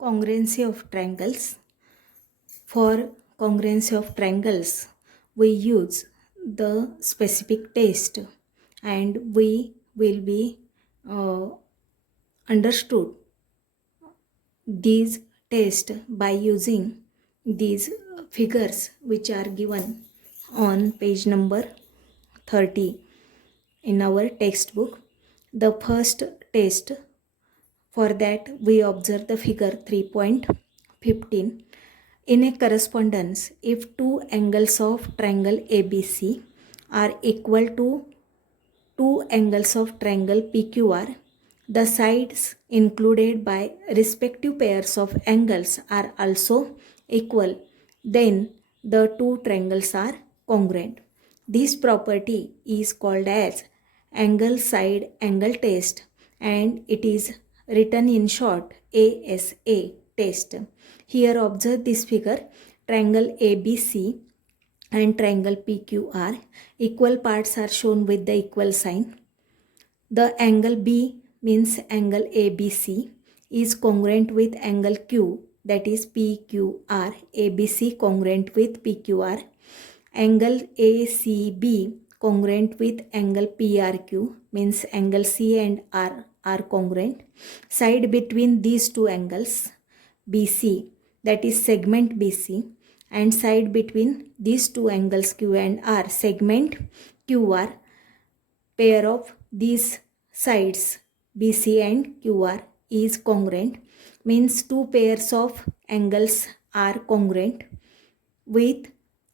Congruency of triangles. For congruency of triangles, we use the specific test and we will be uh, understood these tests by using these figures which are given on page number 30 in our textbook. The first test, for that we observe the figure 3.15. In a correspondence, if two angles of triangle ABC are equal to two angles of triangle PQR, the sides included by respective pairs of angles are also equal, then the two triangles are congruent. This property is called as angle side angle test and it is written in short ASA test. Here observe this figure, triangle ABC and triangle PQR. Equal parts are shown with the equal sign. The angle B means angle ABC is congruent with angle Q, that is PQR. ABC congruent with PQR. Angle ACB congruent with angle PRQ means angle C and R are congruent. Side between these two angles BC, that is segment BC, and side between these two angles Q and R, segment QR. Pair of these sides BC and QR is congruent, means two pairs of angles are congruent with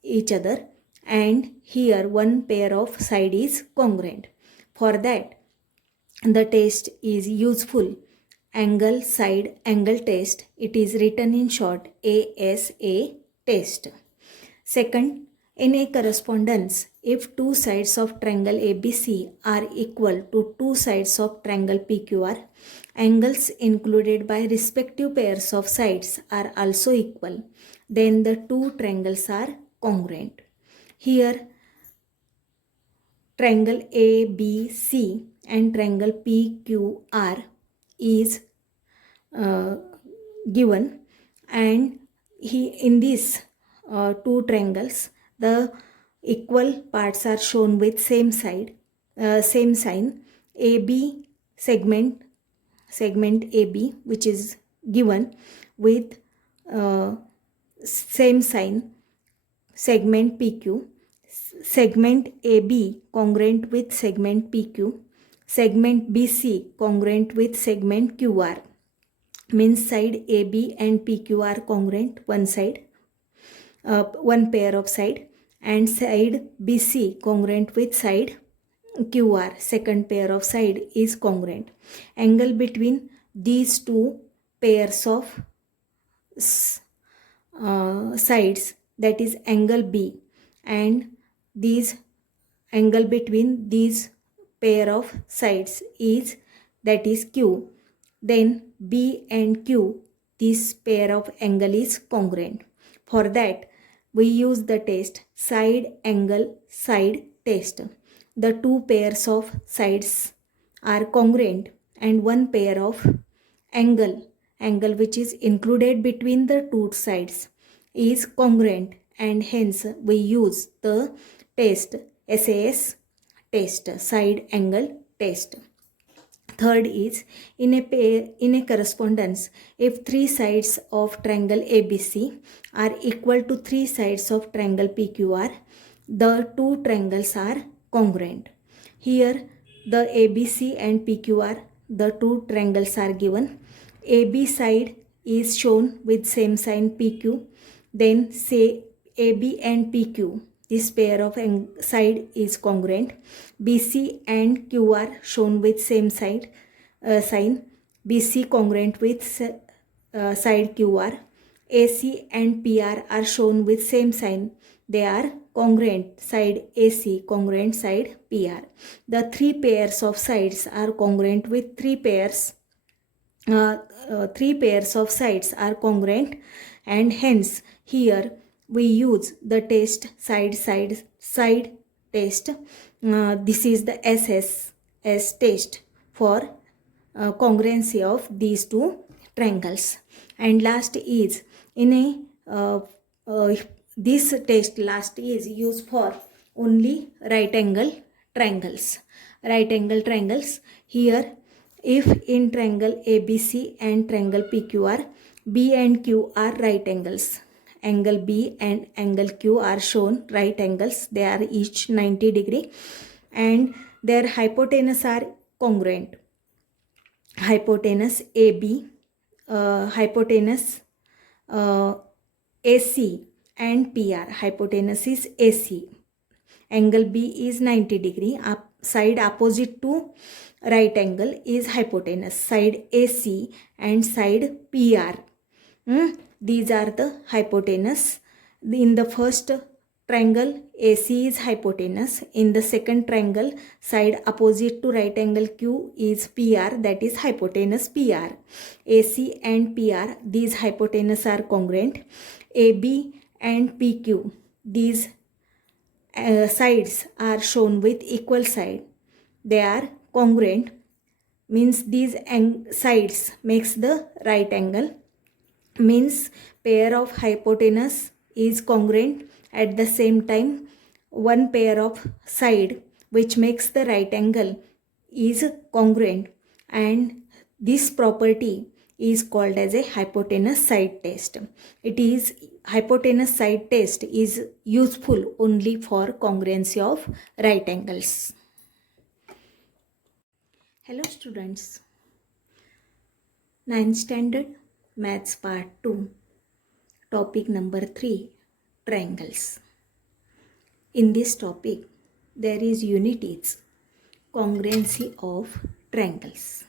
each other, and here one pair of side is congruent. For that the test is useful, angle side angle test. It is written in short ASA test. Second, in a correspondence, if two sides of triangle ABC are equal to two sides of triangle PQR, angles included by respective pairs of sides are also equal, then the two triangles are congruent. Here triangle ABC and triangle PQR is given, and in these two triangles the equal parts are shown with same sign. AB segment AB which is given with same sign, segment PQ. Segment AB congruent with segment PQ. Segment BC congruent with segment QR, means side AB and PQ are congruent, one side, one pair of side, and side BC congruent with side QR, second pair of side is congruent. Angle between these two pairs of sides, that is angle B, and these angle between these pair of sides is, that is Q, then B and Q, this pair of angle is congruent. For that we use the test side angle side test. The two pairs of sides are congruent and one pair of angle which is included between the two sides is congruent, and hence we use the test SAS test, side angle test. Third is, in a correspondence, if three sides of triangle ABC are equal to three sides of triangle PQR, the two triangles are congruent. Here the ABC and PQR, the two triangles are given. AB side is shown with same sign PQ. Then say AB and PQ, this pair of side is congruent. BC and QR shown with same side sign. BC congruent with side QR. AC and PR are shown with same sign. They are congruent, side AC congruent side PR. The three pairs of sides are congruent with three pairs of sides are congruent, and hence here we use the test side test. This is the SSS test for congruency of these two triangles. And last is in a this test last is used for only right angle triangles. Right angle triangles here, if in triangle ABC and triangle PQR, B and Q are right angles. Angle B and angle Q are shown right angles. They are each 90 degree and their hypotenuse are congruent. Hypotenuse AB, hypotenuse AC and PR. Hypotenuse is AC. Angle B is 90 degree. Side opposite to right angle is hypotenuse. Side AC and side PR. These are the hypotenuse. In the first triangle, AC is hypotenuse. In the second triangle, side opposite to right angle Q is PR, that is hypotenuse PR. AC and PR, these hypotenuse are congruent. AB and PQ, these sides are shown with equal side. They are congruent, means these sides makes the right angle, means pair of hypotenuse is congruent. At the same time, one pair of side which makes the right angle is congruent, and this property is called as a hypotenuse side test. It is hypotenuse side test is useful only for congruency of right angles. Hello students, 9th standard Maths Part 2, topic number 3, triangles. In this topic, there is unit is congruency of triangles.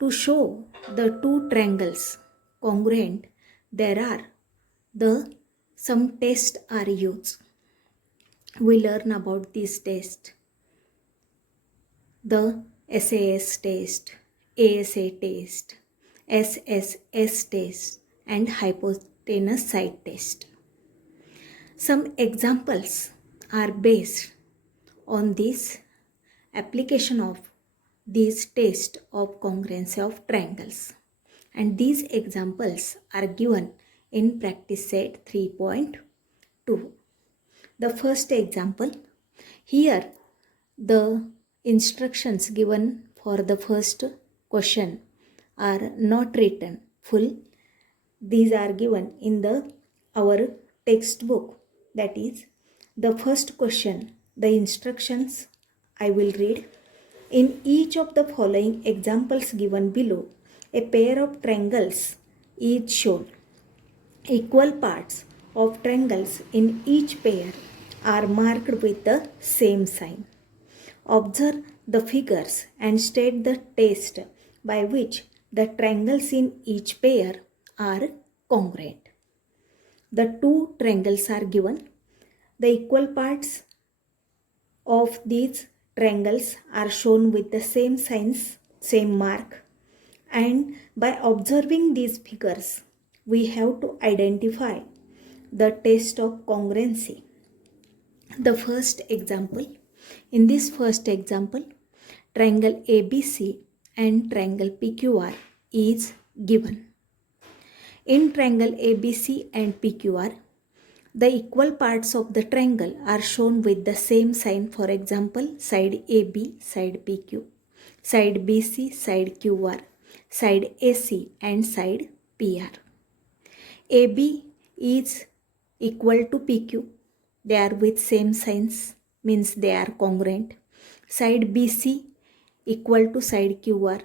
To show the two triangles congruent, there are some tests are used. We learn about this test. The SAS test, ASA test, SSS test and hypotenuse side test. Some examples are based on this application of these tests of congruency of triangles, and these examples are given in practice set 3.2. The first example, here the instructions given for the first question are not written full. These are given in our textbook. That is, the first question, the instructions I will read. In each of the following examples given below, a pair of triangles is shown. Equal parts of triangles in each pair are marked with the same sign. Observe the figures and state the test by which the triangles in each pair are congruent. The two triangles are given. The equal parts of these triangles are shown with the same signs, same mark. And by observing these figures, we have to identify the test of congruency. The first example, in this first example, triangle ABC and triangle PQR is given. In triangle ABC and PQR, the equal parts of the triangle are shown with the same sign. For example, side AB, side PQ, side BC, side QR, side AC and side PR. AB is equal to PQ. They are with same signs, means they are congruent. Side BC equal to side QR.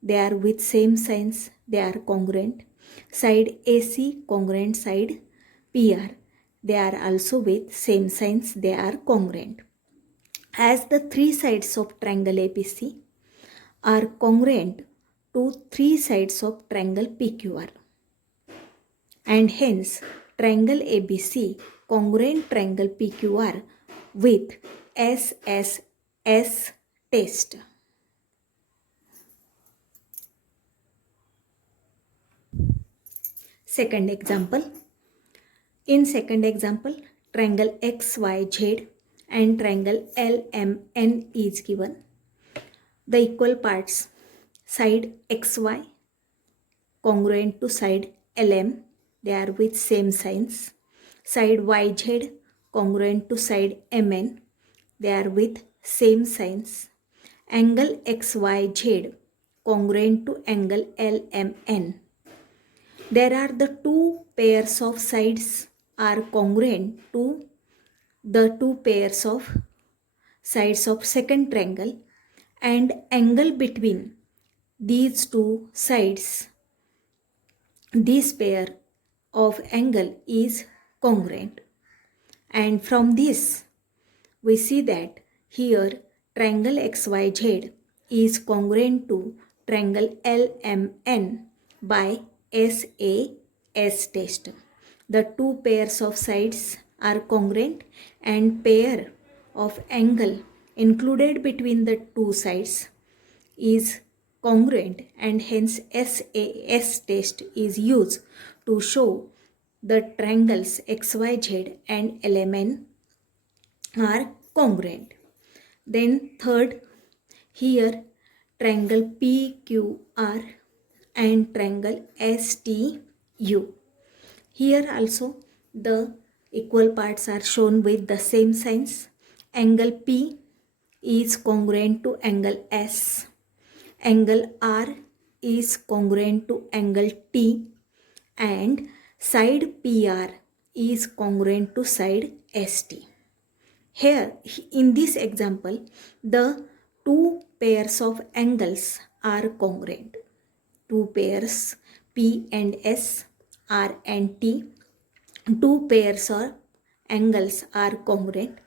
They are with same signs, they are congruent. Side AC congruent side PR. They are also with same signs, they are congruent. As the three sides of triangle ABC are congruent to three sides of triangle PQR, and hence triangle ABC congruent triangle PQR with SSS test. Second example. In second example, triangle XYZ and triangle LMN is given. The equal parts, side XY congruent to side LM, they are with same signs. Side YZ congruent to side MN, they are with same signs. Angle XYZ congruent to angle LMN. There are the two pairs of sides are congruent to the two pairs of sides of second triangle, and angle between these two sides, this pair of angle is congruent. And from this we see that here triangle XYZ is congruent to triangle LMN by SAS test. The two pairs of sides are congruent and pair of angle included between the two sides is congruent, and hence SAS test is used to show the triangles XYZ and LMN are congruent. Then third, here triangle PQR and triangle STU. Here also the equal parts are shown with the same signs. Angle P is congruent to angle S. Angle R is congruent to angle T, and side PR is congruent to side ST. Here in this example, the two pairs of angles are congruent. Two pairs P and S, R and T, two pairs of angles are congruent,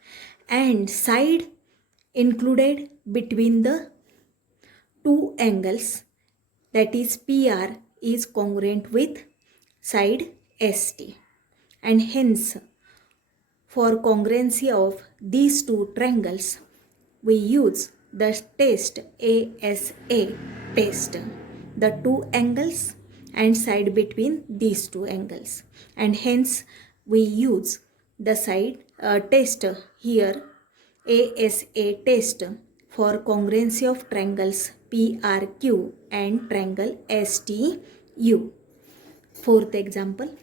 and side included between the two angles, that is PR, is congruent with side ST, and hence for congruency of these two triangles we use the test ASA test, the two angles and side between these two angles, and hence we use the side test here, ASA test, for congruency of triangles PRQ and triangle STU. Fourth example.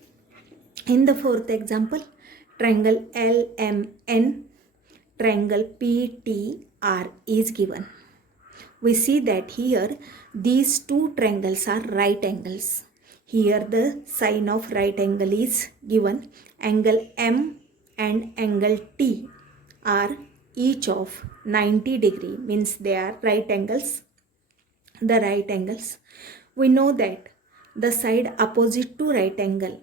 In the fourth example, triangle LMN, triangle PTR is given. We see that here these two triangles are right angles. Here the sign of right angle is given. Angle M and angle T are each of 90 degree, means they are right angles. The right angles. We know that the side opposite to right angle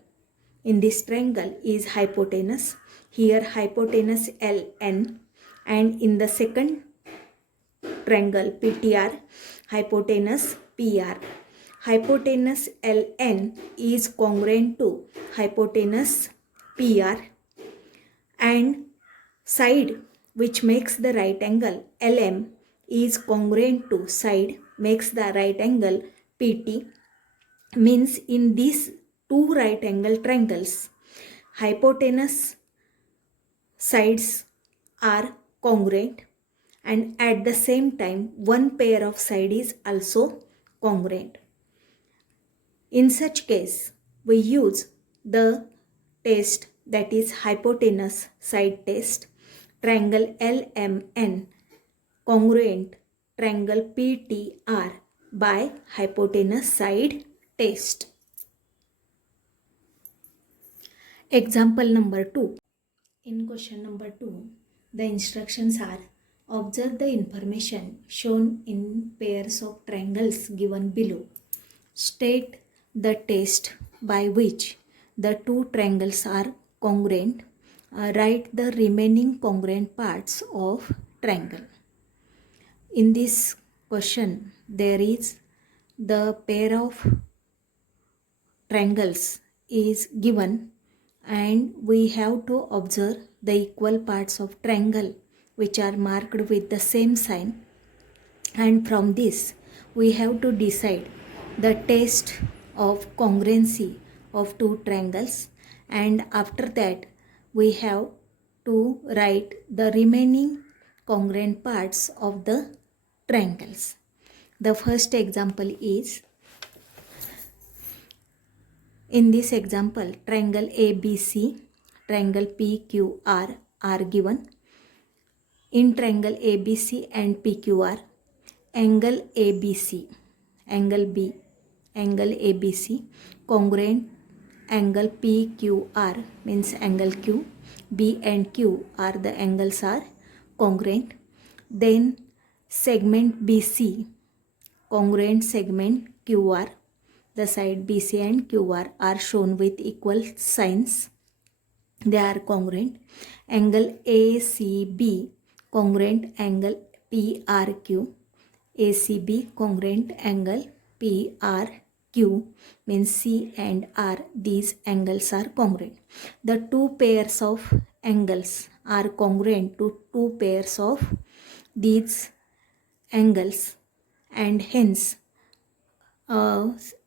in this triangle is hypotenuse. Here hypotenuse LN, and in the second triangle PTR, hypotenuse PR. Hypotenuse LN is congruent to hypotenuse PR, and side which makes the right angle LM is congruent to side makes the right angle PT. Means in these two right angle triangles, hypotenuse sides are congruent, and at the same time one pair of side is also congruent. In such case we use the test, that is hypotenuse side test, triangle LMN congruent triangle PTR by hypotenuse side test. Example number 2. In question number 2, the instructions are: observe the information shown in pairs of triangles given below. State the test by which the two triangles are congruent. Write the remaining congruent parts of triangle. In this question, there is the pair of triangles is given, and we have to observe the equal parts of triangle which are marked with the same sign, and from this we have to decide the test of congruency of two triangles, and after that we have to write the remaining congruent parts of the triangles. The first example is In this example, triangle ABC, triangle PQR are given. In triangle ABC and PQR, angle ABC, angle B, angle ABC congruent angle PQR means angle Q. B and Q are the angles are congruent. Then segment BC congruent segment QR. The side BC and QR are shown with equal signs. They are congruent. Angle ACB congruent angle PRQ. ACB congruent angle PRQ means C and R. These angles are congruent. The two pairs of angles are congruent to two pairs of these angles, and hence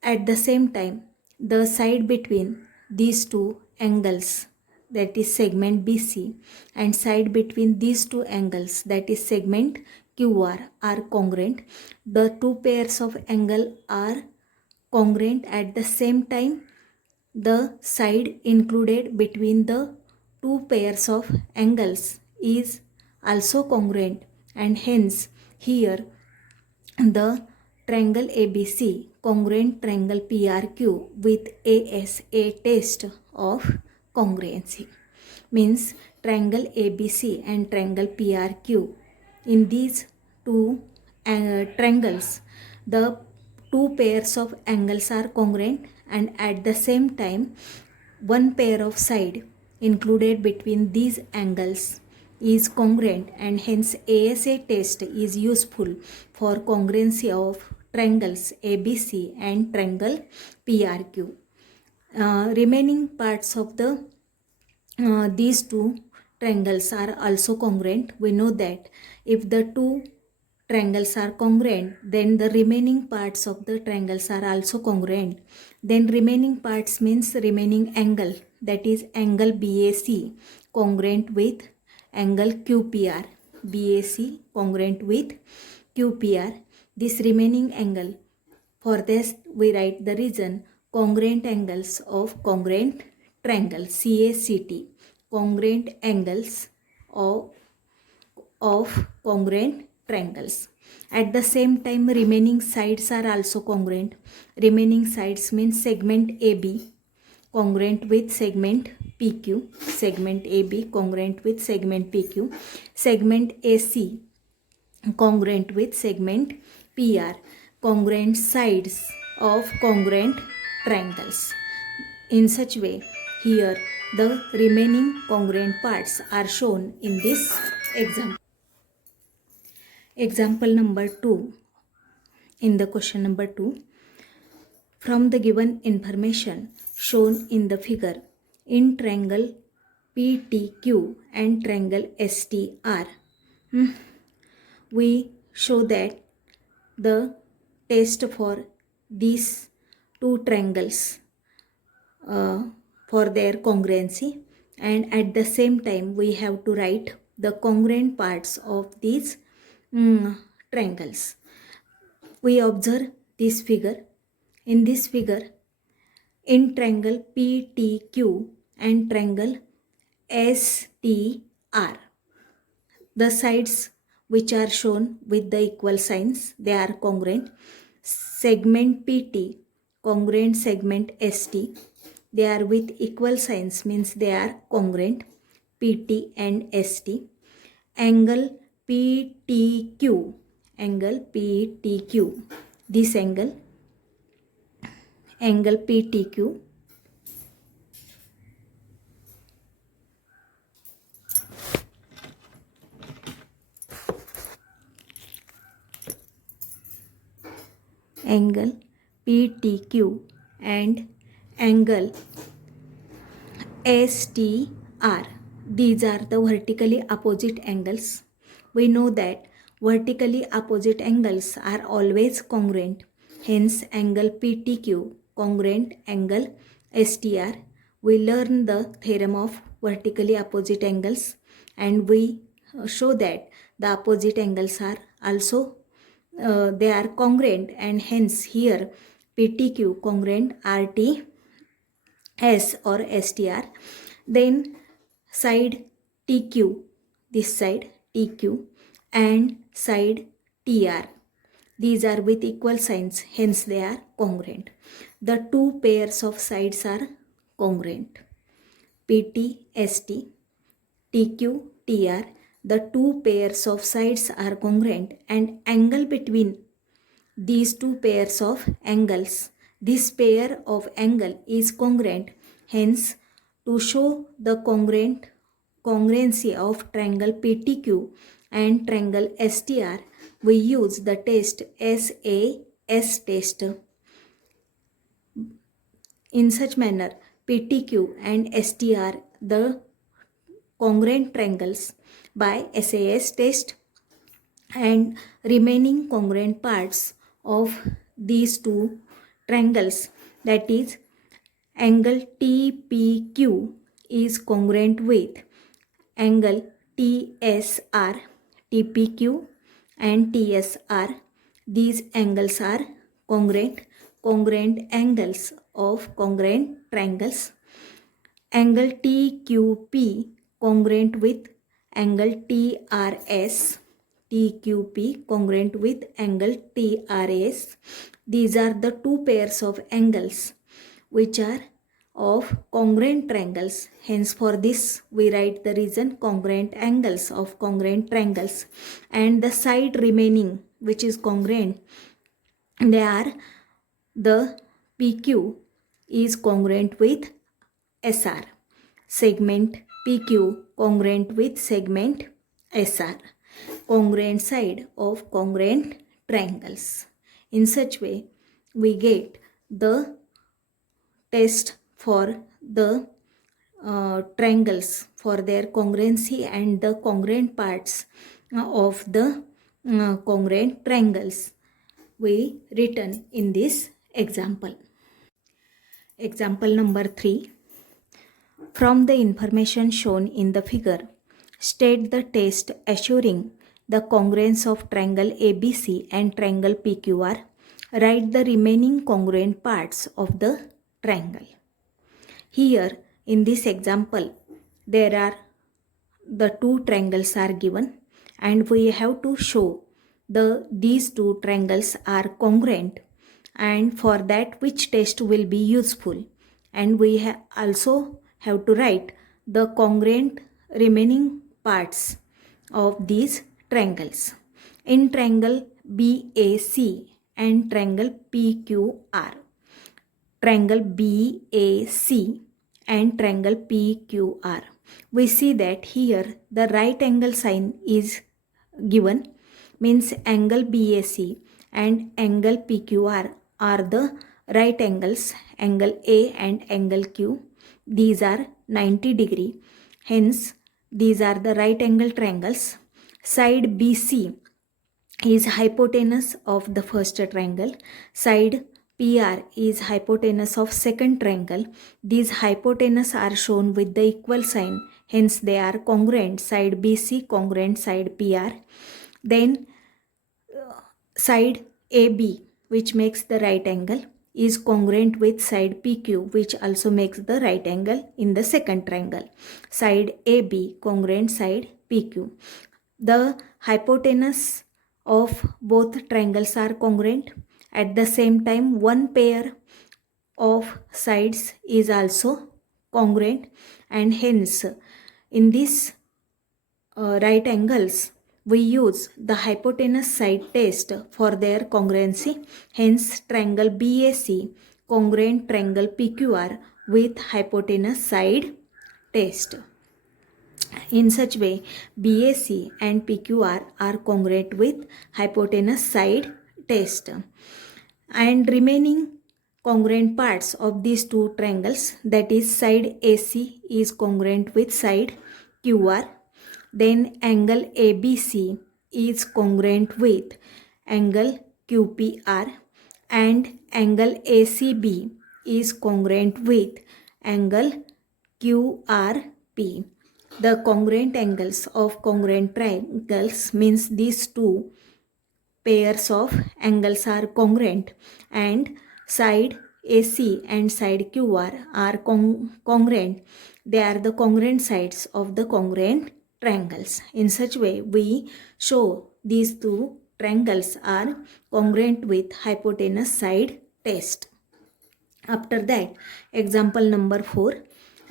at the same time the side between these two angles, that is segment BC, and side between these two angles, that is segment QR, are congruent. The two pairs of angle are congruent at the same time. The side included between the two pairs of angles is also congruent, and hence here the triangle ABC congruent triangle PRQ with AS, a test of congruency, means triangle ABC and triangle PRQ. In these two triangles, the two pairs of angles are congruent, and at the same time one pair of side included between these angles is congruent, and hence ASA test is useful for congruency of triangles ABC and triangle PRQ. Remaining parts of the these two triangles are also congruent. We know that if the two triangles are congruent, then the remaining parts of the triangles are also congruent. Then remaining parts means remaining angle, that is angle BAC congruent with angle QPR. BAC congruent with QPR. This remaining angle, for this we write the reason congruent angles of congruent triangle, CACT, congruent angles of congruent triangles. At the same time remaining sides are also congruent. Remaining sides means segment AB congruent with segment PQ, segment AB congruent with segment PQ, segment AC congruent with segment PR, congruent sides of congruent triangles. In such way, here the remaining congruent parts are shown in this example. Example number 2. In the question number 2, from the given information shown in the figure, in triangle PTQ and triangle STR, we show that the test for these two triangles for their congruency, and at the same time we have to write the congruent parts of these triangles. We observe this figure. In this figure, in triangle PTQ and triangle STR, the sides which are shown with the equal signs, they are congruent. Segment PT congruent segment ST, they are with equal signs, means they are congruent, PT and ST. Angle PTQ, this angle PTQ angle PTQ and angle STR, these are the vertically opposite angles. We know that vertically opposite angles are always congruent. Hence angle PTQ congruent angle STR. We learn the theorem of vertically opposite angles, and we show that the opposite angles are also they are congruent, and hence here PTQ congruent RT S or STR. Then side TQ, this side TQ, and side TR. These are with equal signs, hence they are congruent. The two pairs of sides are congruent. PT, ST, TQ, TR. The two pairs of sides are congruent, and angle between these two pairs of angles, this pair of angle is congruent. Hence, to show the congruency of triangle PTQ and triangle STR, we use the test SAS test. In such manner, PTQ and STR the congruent triangles by SAS test, and remaining congruent parts of these two triangles, that is angle TPQ is congruent with angle TSR, TPQ and TSR. These angles are congruent angles of congruent triangles. Angle TQP congruent with angle TRS, TQP congruent with angle TRS. These are the two pairs of angles which are of congruent triangles. Hence, for this we write the reason congruent angles of congruent triangles. And the side remaining which is congruent, they are the PQ is congruent with SR. Segment PQ congruent with segment SR. Congruent side of congruent triangles. In such way, we get the test for the triangles for their congruency and the congruent parts of the congruent triangles we written in this example. Example number 3. From the information shown in the figure, state the test assuring the congruence of triangle ABC and triangle PQR. Write the remaining congruent parts of the triangle. Here in this example, there are the two triangles are given, and we have to show these two triangles are congruent, and for that which test will be useful, and we also have to write the congruent remaining parts of these triangles. In triangle BAC and triangle PQR, triangle BAC and triangle PQR, we see that here the right angle sign is given, means angle BAC and angle PQR are the right angles, angle A and angle Q. These are 90 degree. Hence, these are the right angle triangles. Side BC is hypotenuse of the first triangle. Side PR is hypotenuse of second triangle. These hypotenuse are shown with the equal sign. Hence, they are congruent. Side BC congruent side PR. Then side AB, which makes the right angle, is congruent with side PQ, which also makes the right angle in the second triangle. Side AB congruent side PQ. The hypotenuse of both triangles are congruent. At the same time, one pair of sides is also congruent, and hence in this right angles, we use the hypotenuse side test for their congruency. Hence, triangle BAC congruent triangle PQR with hypotenuse side test. In such way, BAC and PQR are congruent with hypotenuse side test. And remaining congruent parts of these two triangles, that is side AC is congruent with side QR. Then angle ABC is congruent with angle QPR, and angle ACB is congruent with angle QRP. The congruent angles of congruent triangles means these two pairs of angles are congruent, and side AC and side QR are congruent. They are the congruent sides of the congruent triangles. In such way, we show these two triangles are congruent with hypotenuse side test. After that, example number 4,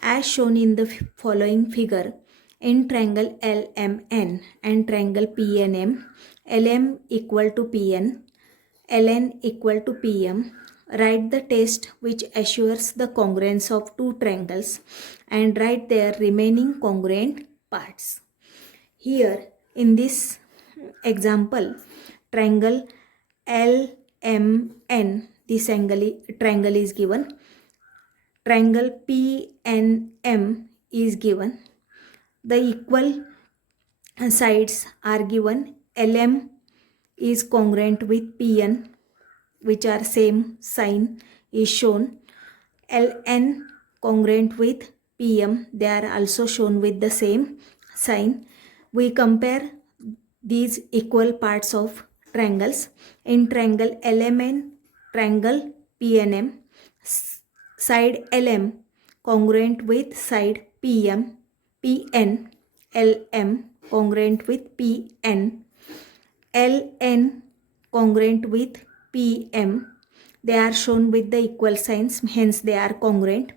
as shown in the following figure, in triangle LMN and triangle PNM, LM equal to PN, ln equal to pm, write the test which assures the congruence of two triangles and write their remaining congruent parts. Here in this example, triangle LMN, this triangle is given. Triangle PNM is given. The equal sides are given. LM is congruent with PN, which are same sign is shown. LN congruent with PM, they are also shown with the same sign. We compare these equal parts of triangles. In triangle LMN, triangle PNM, side LM congruent with side PM, PN, LM congruent with PN, LN congruent with PM. They are shown with the equal signs, hence they are congruent.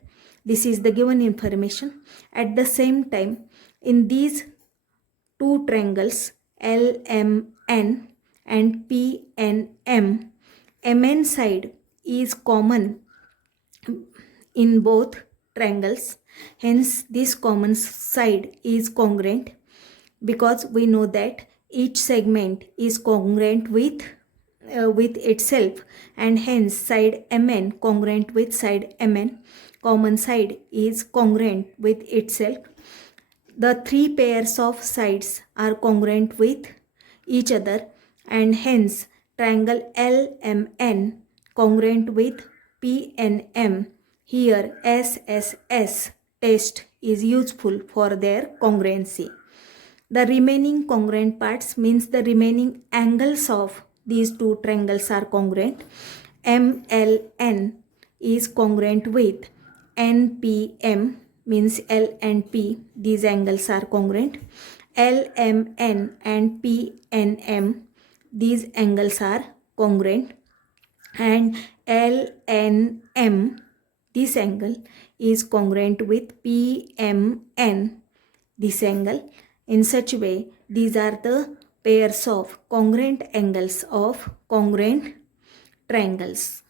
This is the given information. At the same time, in these two triangles LMN and PNM, MN side is common in both triangles. Hence, this common side is congruent because we know that each segment is congruent with itself, and hence side MN congruent with side MN, common side is congruent with itself. The three pairs of sides are congruent with each other, and hence triangle LMN congruent with PNM. Here SSS test is useful for their congruency. The remaining congruent parts means the remaining angles of these two triangles are congruent. MLN is congruent with NPM, means L and P, these angles are congruent. LMN and PNM, these angles are congruent. And LNM, this angle is congruent with PMN, this angle. In such way, these are the pairs of congruent angles of congruent triangles.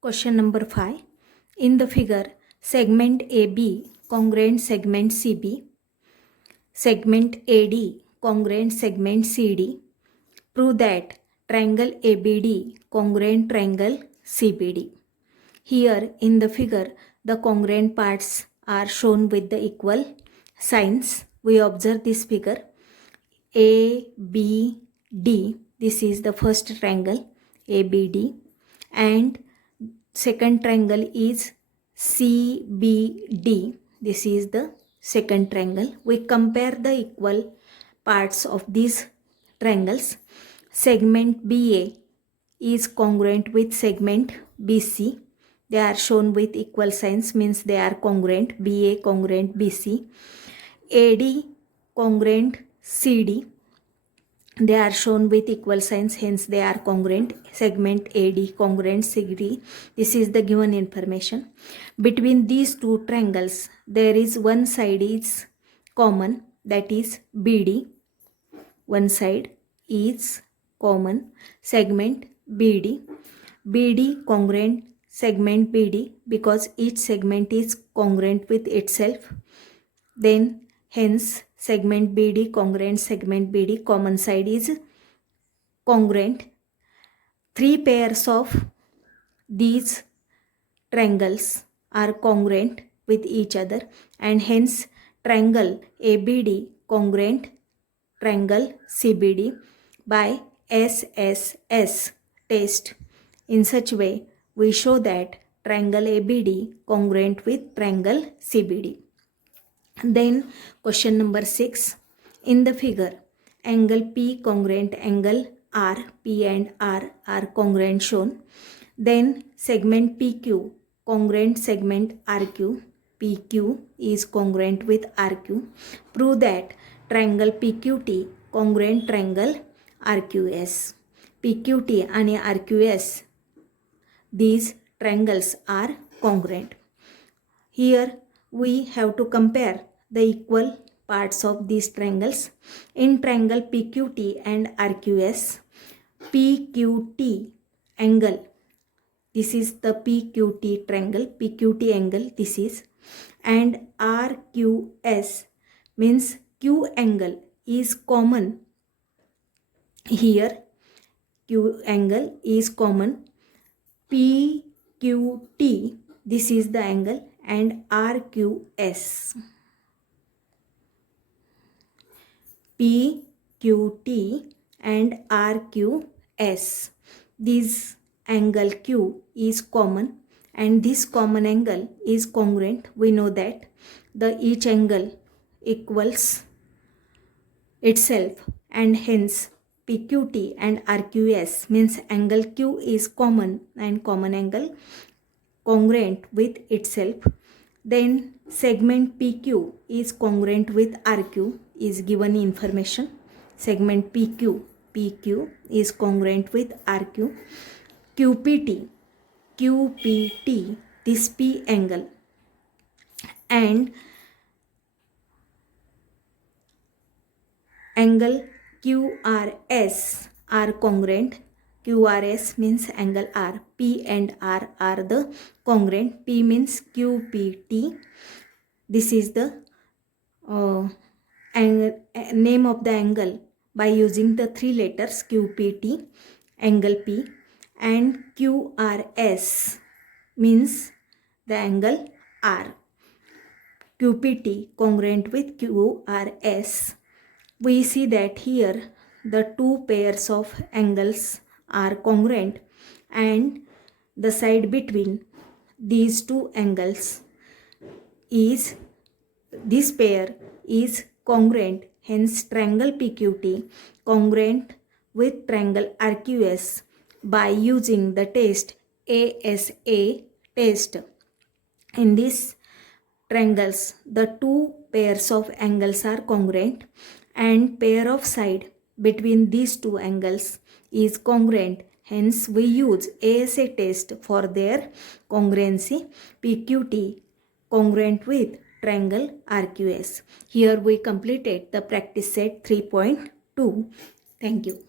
Question number 5. In the figure, segment AB congruent segment CB, segment AD congruent segment CD. Prove that triangle ABD congruent triangle CBD. Here in the figure, the congruent parts are shown with the equal signs. We observe this figure ABD. This is the first triangle ABD, and second triangle is CBD. This is the second triangle. We compare the equal parts of these triangles. Segment BA is congruent with segment BC. They are shown with equal signs, means they are congruent. BA congruent BC. AD congruent CD. They are shown with equal signs, hence they are congruent. Segment AD congruent CD. This is the given information. Between these two triangles, there is one side is common, that is BD. One side is common, segment BD. BD congruent segment BD because each segment is congruent with itself. Then hence segment BD congruent segment BD, common side is congruent. Three pairs of these triangles are congruent with each other, and hence triangle ABD congruent triangle CBD by SSS test. In such way, we show that triangle ABD congruent with triangle CBD. Then question number 6. In the figure, angle P congruent angle R, P and R are congruent shown. Then segment PQ, congruent segment RQ. PQ is congruent with RQ. Prove that triangle PQT congruent triangle RQS. PQT आणि RQS, these triangles are congruent. Here we have to compare the equal parts of these triangles. In triangle PQT and RQS, PQT angle, this is the PQT triangle, PQT angle this is, and RQS means Q angle is common. Here Q angle is common. PQT, this is the angle, and RQS. PQT and RQS. This angle Q is common and this common angle is congruent. We know that each angle equals itself, and hence PQT and RQS means angle Q is common and common angle congruent with itself. Then segment PQ is congruent with RQ is given information. Segment PQ is congruent with RQ. QPT, this P angle, and angle QRS are congruent. QRS means angle R. P and R are the congruent. P means QPT. This is the name of the angle by using the three letters QPT, angle P, and QRS means the angle R. QPT congruent with QRS. We see that here the two pairs of angles are congruent and the side between these two angles is, this pair is congruent, hence triangle PQT congruent with triangle RQS by using the test ASA test. In this triangles, the two pairs of angles are congruent and pair of side between these two angles is congruent. Hence we use ASA test for their congruency. PQT congruent with triangle RQS. Here we completed the practice set 3.2. Thank you.